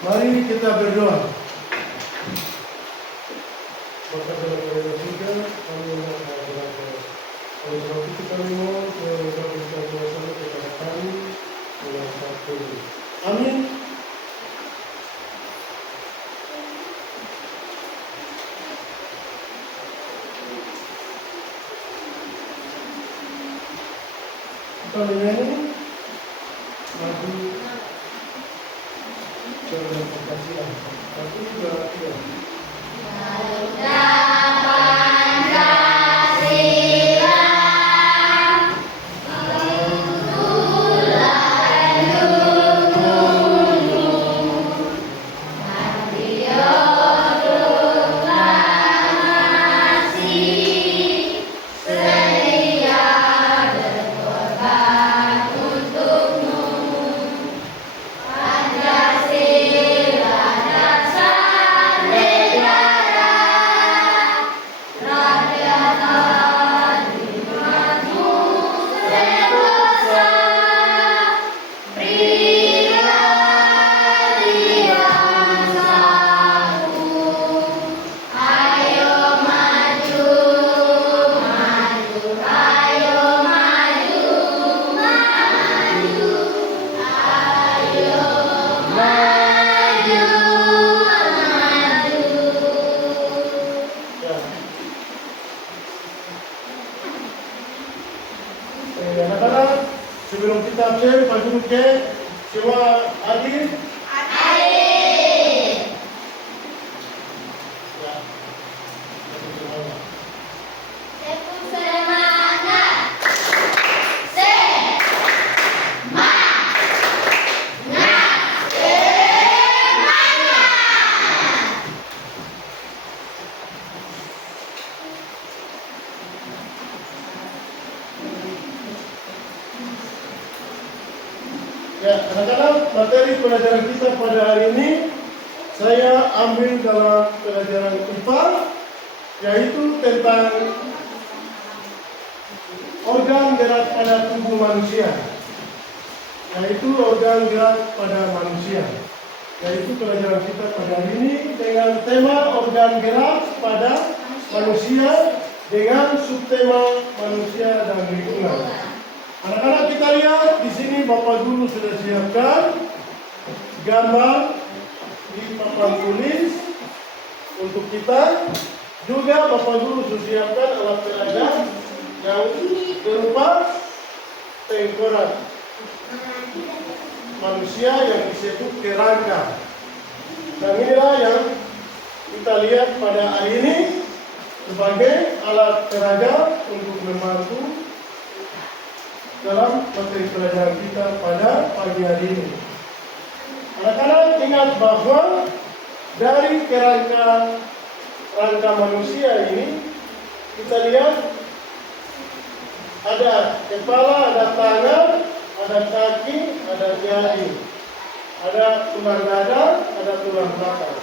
Mari kita berdoa. Maka dalam ayat 3 kami mengatakan oleh sebab itu kami mohon Tuhan yang berikan kuasa kepada kami dalam satu. Amin. Kita menyanyi lagu dalam kekasihan. Lagu berarti anak-anak, sebelum kita absen, Pak Guru ke semua hadir. Ya, anak-anak, materi pelajaran kita pada hari ini saya ambil dalam pelajaran IPA, yaitu tentang organ gerak pada tubuh manusia. Yaitu organ gerak pada manusia. Yaitu pelajaran kita pada hari ini dengan tema organ gerak pada manusia dengan subtema manusia dan lingkungan. Anak-anak, kita lihat di sini Bapak Guru sudah siapkan gambar di papan tulis untuk kita. Juga Bapak Guru sudah siapkan alat peraga yang berupa tengkorak manusia yang disebut kerangka. Dan inilah yang kita lihat pada hari ini sebagai alat peraga untuk membantu dalam materi pelajaran kita pada pagi hari ini. Anak-anak, ingat bahwa dari kerangka manusia ini kita lihat ada kepala, ada tangan, ada kaki, ada jari, ada tulang dada, ada tulang belakang.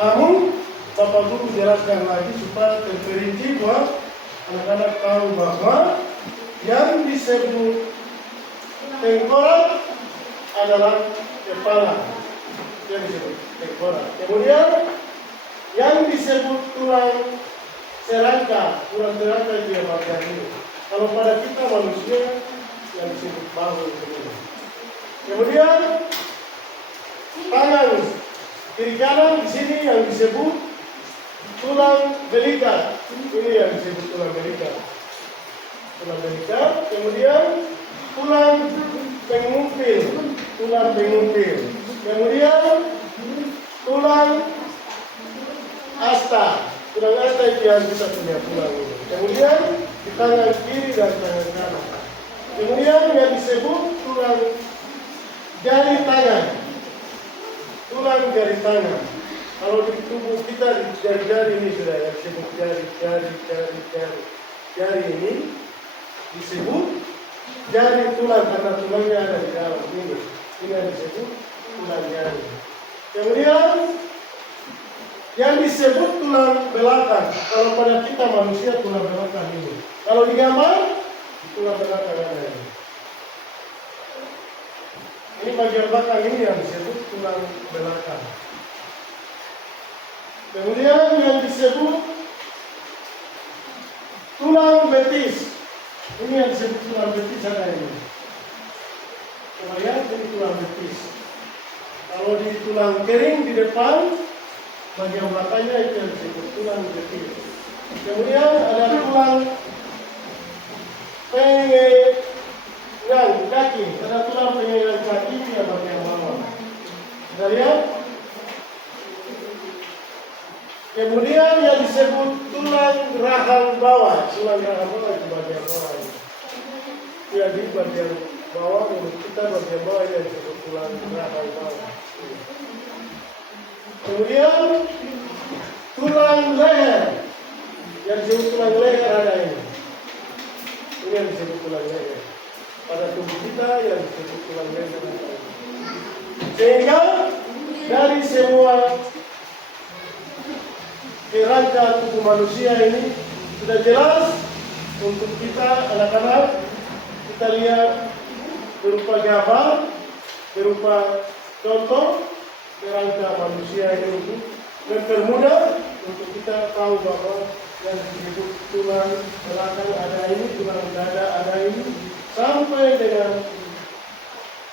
Namun Bapak Guru jelaskan lagi supaya terperinci buat anak-anak tahu bahwa yang disebut tengkorak adalah kepala, yang disebut tengkorak. Kemudian yang disebut tulang serangka itu yang bagian ini. Kalau pada kita manusia yang disebut bahu ini. Kemudian tangan kiri kanan di sini yang disebut tulang belikat. Ini yang disebut tulang belikat. Kemudian tulang pengumpil, kemudian tulang asta itu yang kita punya tulang ini. Kemudian di tangan kiri dan tangan kanan. Kemudian yang disebut tulang jari tangan, Kalau di tubuh kita di jari-jari ini sudah yang disebut jari ini disebut jari tulang karena tulangnya ada di dalam ini. Ini yang disebut tulang jari. Kemudian yang disebut tulang belakang. Kalau pada kita manusia tulang belakang ini. Kalau di gambar tulang belakang ada ini. Ini bagian belakang ini yang disebut tulang belakang. Kemudian yang disebut tulang betis. Ini yang disebut tulang betis ada ini. Coba lihat, ini tulang betis. Kalau di tulang kering di depan, bagian belakangnya itu yang disebut tulang betis. Kemudian ada tulang penggengan kaki. Ada tulang penggengan kaki yang bagian bawah. Kita lihat. Kemudian yang disebut tulang rahang bawah. Tulang rahang bawah itu bagian bawah ini. Jadi bagian bawah, menurut kita bagian bawah ini yang disebut tulang rahang bawah. Kemudian tulang leher. Yang disebut tulang leher ada ini. Ini yang disebut tulang leher. Pada tubuh kita yang disebut tulang leher ada ini. Sehingga dari semua kerangka tubuh manusia ini sudah jelas untuk kita anak-anak. Kita lihat berupa gambar, berupa contoh kerangka manusia ini untuk mempermudah untuk kita tahu bahwa yang disebut tulang belakang ada ini, tulang dada ada ini, sampai dengan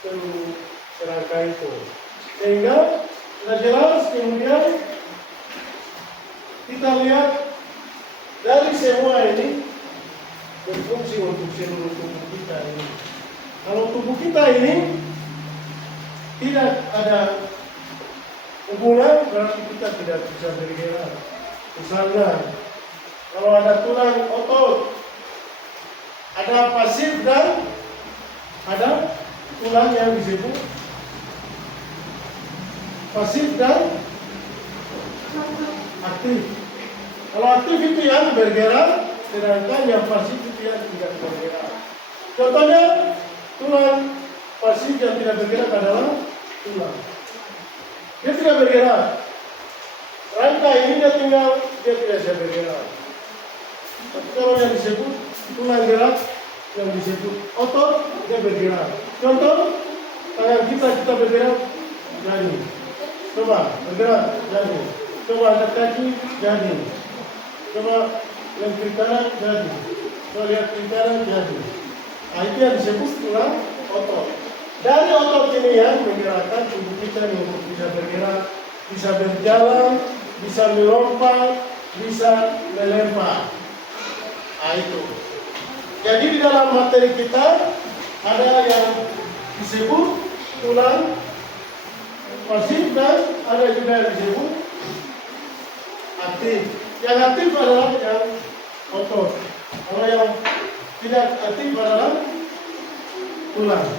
seluruh kerangka itu. Sehingga sudah jelas. Kemudian kita lihat dari semua ini berfungsi untuk seluruh tubuh kita ini. Kalau tubuh kita ini tidak ada hubungan, berarti kita tidak bisa bergerak. Misalnya, kalau ada tulang otot, ada pasif dan ada tulang yang disebut pasif dan aktif. Kalau aktif itu yang bergerak, sedangkan yang pasif itu yang tidak bergerak. Contohnya, tulang pasif yang tidak bergerak adalah tulang. Dia tidak bergerak. Rangka ini dia tinggal, dia tidak bisa bergerak. Tapi kalau yang disebut tulang gerak, yang disebut otot, dia bergerak. Contoh, tangan kita bergerak, jadi. Coba bergerak, jadi. Coba angkat kaki, jadi. Coba yang kiri kanan, jadi. Coba lihat kiri kanan, jadi. Nah, itu yang disebut tulang otot. Dari otot ini yang menggerakkan tubuh kita untuk bisa bergerak, bisa berjalan, bisa melompat, bisa melempar. Nah, itu. Jadi di dalam materi kita ada yang disebut tulang pasif dan ada juga yang disebut aktif. Yang aktif adalah yang otot. Kalau yang tidak aktif adalah tulang.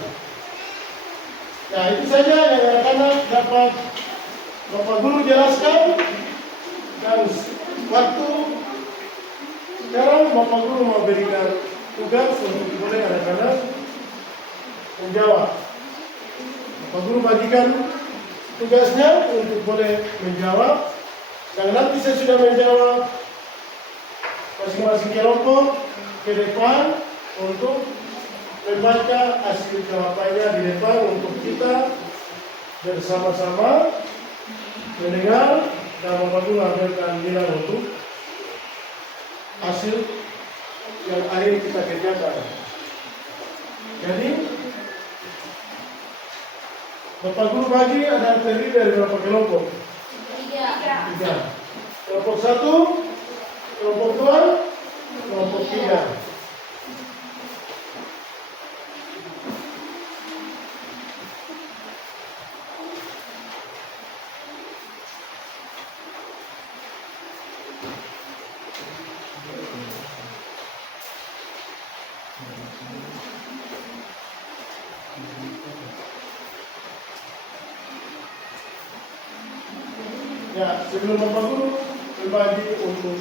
Nah, itu saja yang anak-anak dapat Bapak Guru jelaskan. Dan waktu sekarang Bapak Guru mau berikan tugas untuk boleh anak-anak menjawab. Bapak Guru bagikan tugasnya untuk boleh menjawab. Dan nanti saya sudah menjawab, masing-masing kelompok ke depan untuk membaca hasil jawabannya di depan untuk kita bersama-sama mendengar dan Bapak Guru akan bilang untuk hasil yang akhir kita kerjakan. Jadi Bapak Guru bagi ada terdiri dari berapa kelompok? Tiga. Kelompok 1, kelompok 2, kelompok 3. Ya, sebelum Bapak Guru berbagi untuk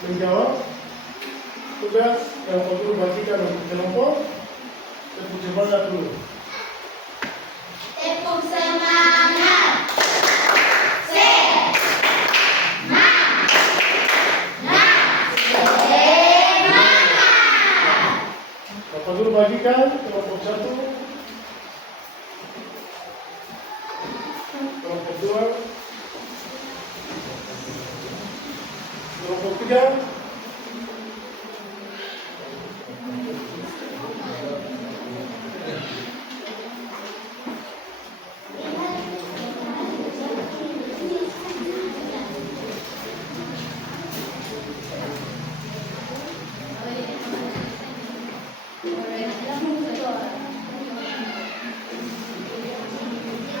menjawab tugas yang Bapak Guru bagikan untuk kelompok, tepuk semangat dulu. Tepuk semangat. Bapak Guru bagikan kelompok 1. kelompok 2, kelompok 3,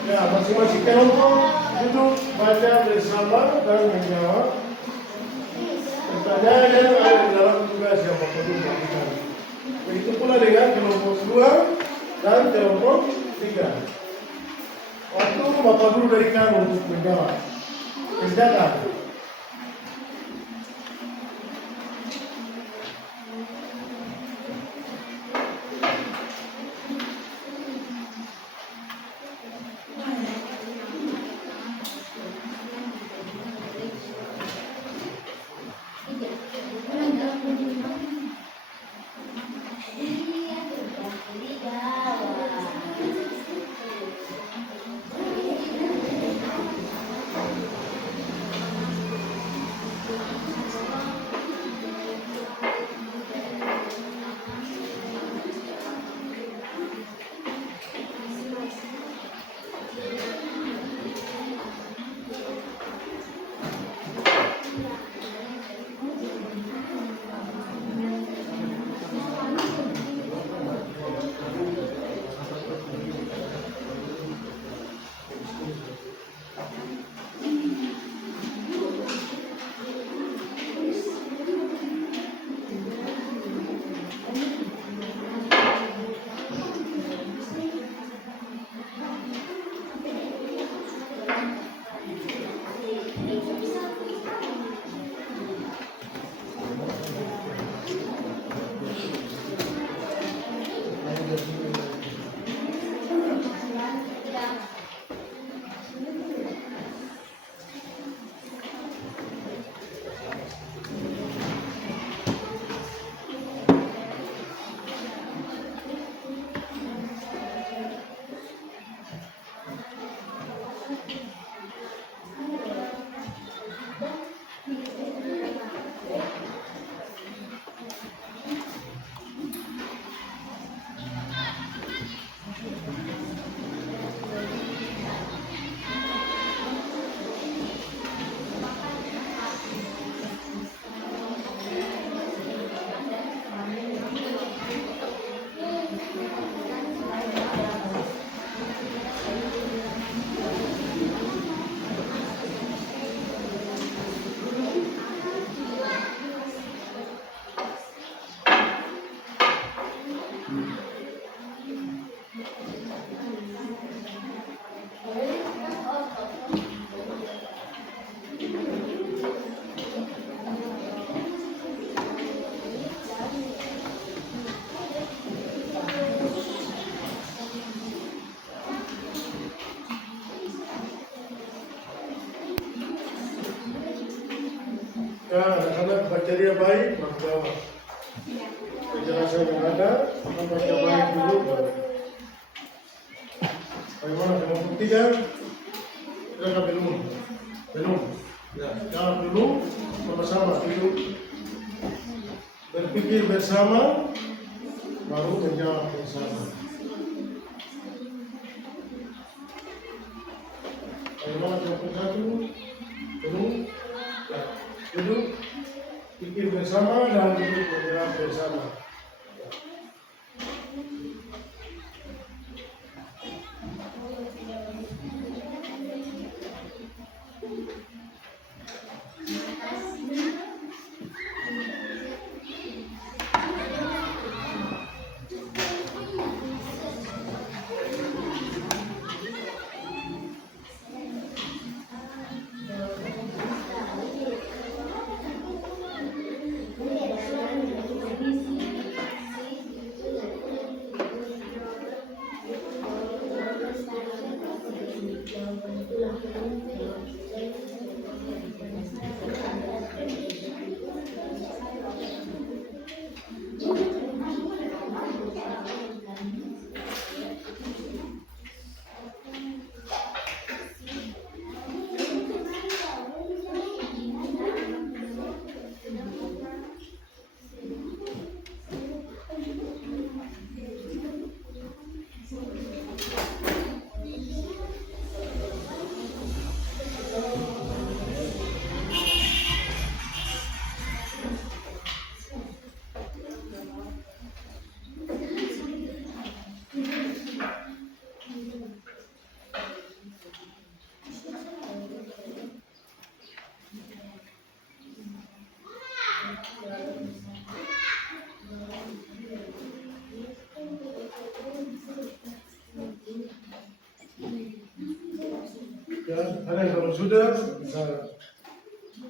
ya masing-masing kelompok duduk baca bersama dan menjawab pertanyaan yang ada di dalam tugas yang Bapak Guru berikan. Begitu pula dengan kelompok 2 dan kelompok 3. Waktu Bapak Guru berikan untuk menjawab. Kerjakan. Ya, anak-anak baca dia baik, maka penjelasan yang ada, anak baca baik dulu. Bagaimana kelompok 3? Kita belum. Ya, jawab dulu, sama-sama duduk. Berpikir bersama, baru menjawab bersama. Bagaimana kelompok 1? Belum. Ya, duduk, pikir bersama dan duduk menjawab bersama. Ada kalau sudah bisa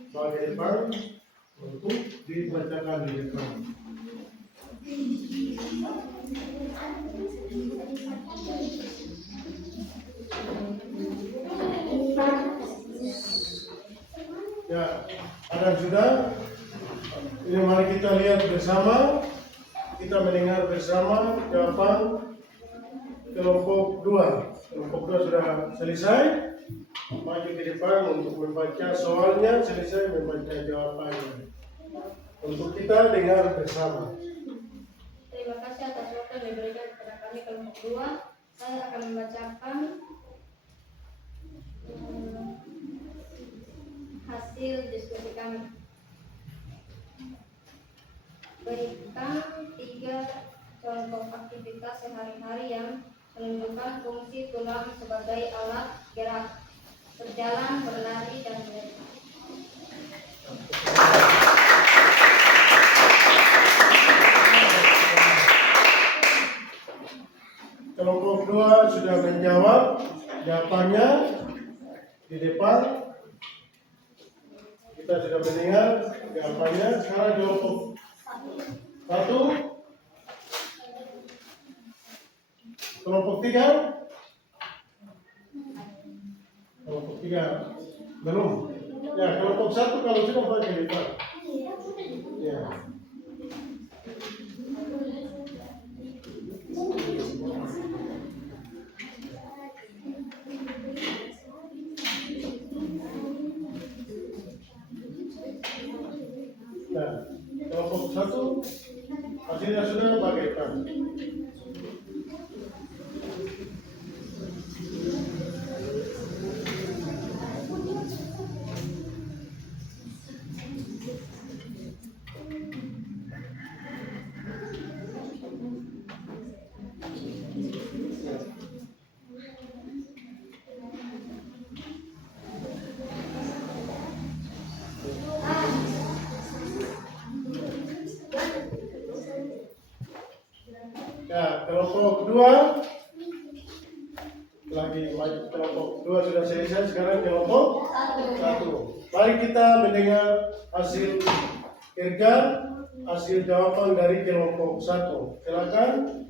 bagian depan untuk dibacakan di depan. Ya, ada sudah. Ini mari kita lihat bersama, kita mendengar bersama jawaban kelompok 2. Kelompok 2 sudah selesai. Maju ke depan untuk membaca soalnya, selesai membaca jawabannya. Untuk kita dengar bersama. Terima kasih atas waktu yang diberikan kepada kami kelompok 2. Saya akan membacakan hasil diskusi kami. Berikan 3 contoh aktivitas sehari-hari yang menunjukkan fungsi tulang sebagai alat gerak: berjalan, berlari, dan berlari. Kelompok 2 sudah menjawab jawabannya di depan. Kita sudah mendengar jawabannya. Sekarang kelompok 1. Kelompok 3. Kelompok 3 belum. Ya, kelompok 1 kalau sudah baca di depan. Ya. Nah, kelompok 1 hasilnya sudah bagaikan. Ya, kelompok 2 lagi, kelompok 2 sudah selesai. Sekarang kelompok 1. Mari kita mendengar hasil kerja, hasil jawaban dari kelompok 1. Silakan.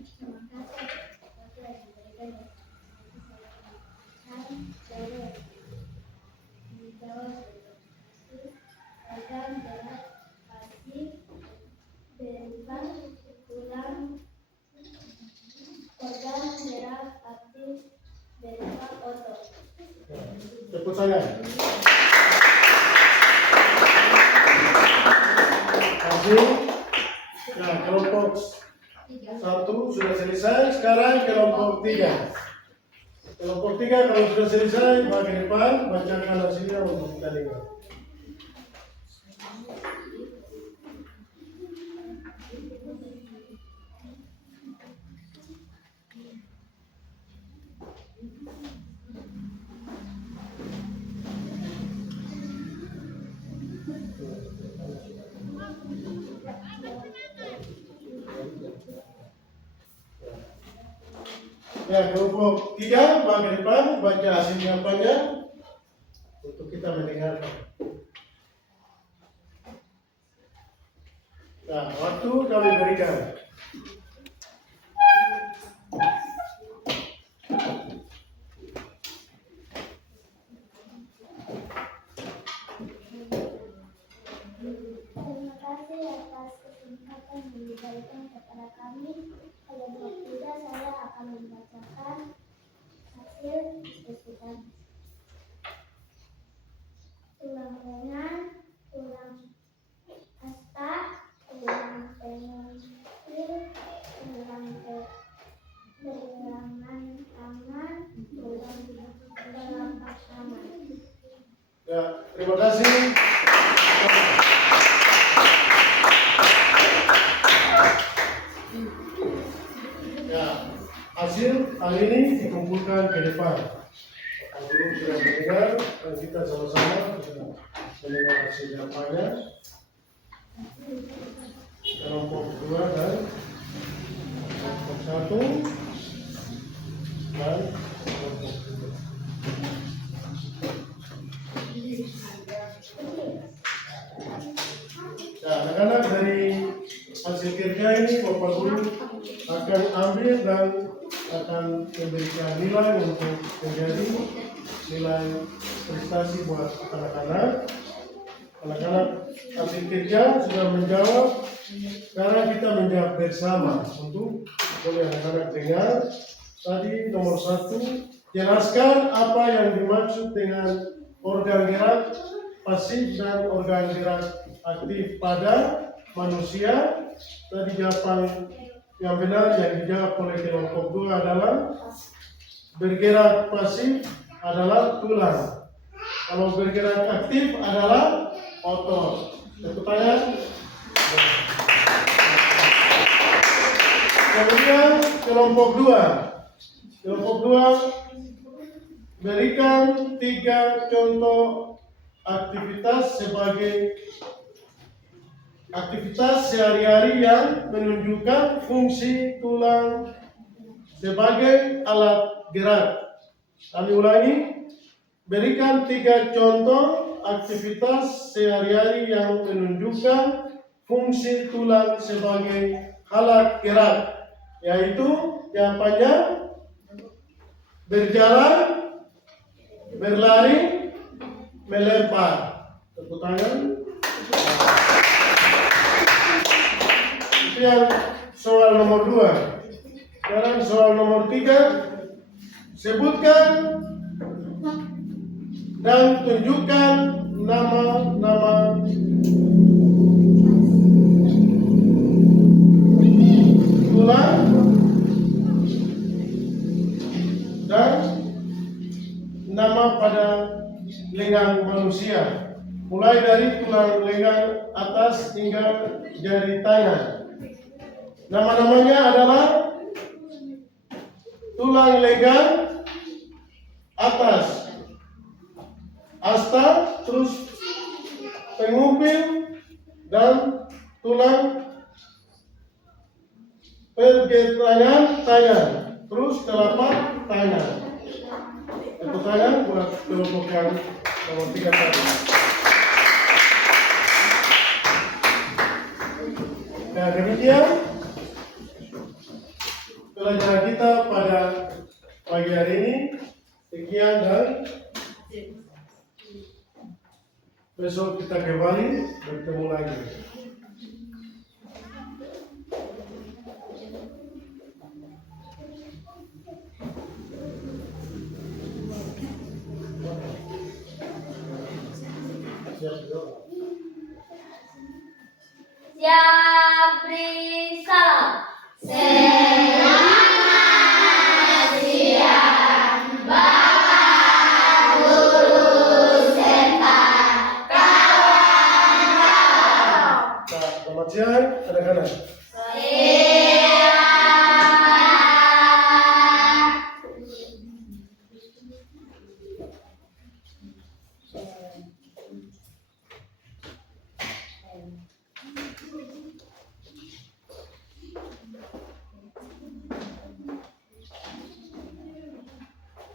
Tepuk tangan. Hasil. Ya, kelompok 1 sudah selesai. Sekarang kelompok 3. Kelompok 3 kalau sudah selesai, bagi depan bacakan hasilnya untuk kita dengar. Ya, kelompok 3 bagi depan baca hasil jawabannya untuk kita mendengarkan. Nah, waktu kami berikan. Terima kasih atas kesempatan yang diberikan kepada kami. Pada waktu saya akan membacakan hasil diskusi kami. Tulang lengan, tulang hasta, tulang pensil, tulang gelangan tangan, tulang telapak tangan. Ya, terima kasih. Ya, hasil hal ini dikumpulkan ke depan. Guru sudah mendengar dan kita sama-sama sudah mendengar hasil jawabannya. Kelompok 2 dan kelompok 1 dan kelompok 3. anak-anak dari hasil kerja ini Bapak Guru akan ambil dan akan memberikan nilai untuk menjadi nilai prestasi buat anak-anak. Anak-anak hasil kerja sudah menjawab, karena kita menjawab bersama. Untuk boleh anak-anak dengar. Tadi nomor 1, jelaskan apa yang dimaksud dengan organ gerak pasif dan organ gerak aktif pada manusia. Tadi jawaban yang benar yang dijawab oleh kelompok 2 adalah bergerak pasif adalah tulang. Kalau bergerak aktif adalah otot. Tepuk tangan. Kemudian kelompok 2. Kelompok 2 berikan 3 contoh aktivitas sebagai aktivitas sehari-hari yang menunjukkan fungsi tulang sebagai alat gerak. Kami ulangi, berikan 3 contoh aktivitas sehari-hari yang menunjukkan fungsi tulang sebagai alat gerak, yaitu jawabannya berjalan, berlari, melempar. Tepuk tangan. Itu yang soal nomor 2. Sekarang soal nomor 3. Sebutkan dan tunjukkan nama-nama tulang dan nama pada lengan manusia, mulai dari tulang lengan atas hingga jari tangan. Nama-namanya adalah tulang lengan atas, asta, terus pengumpil, dan tulang pergelangan tangan, terus telapak tangan. Tepuk tangan buat kelompok yang nomor 3 tadi. Nah, demikian pelajaran kita pada pagi hari ini. Sekian dan besok kita kembali bertemu lagi. Siap,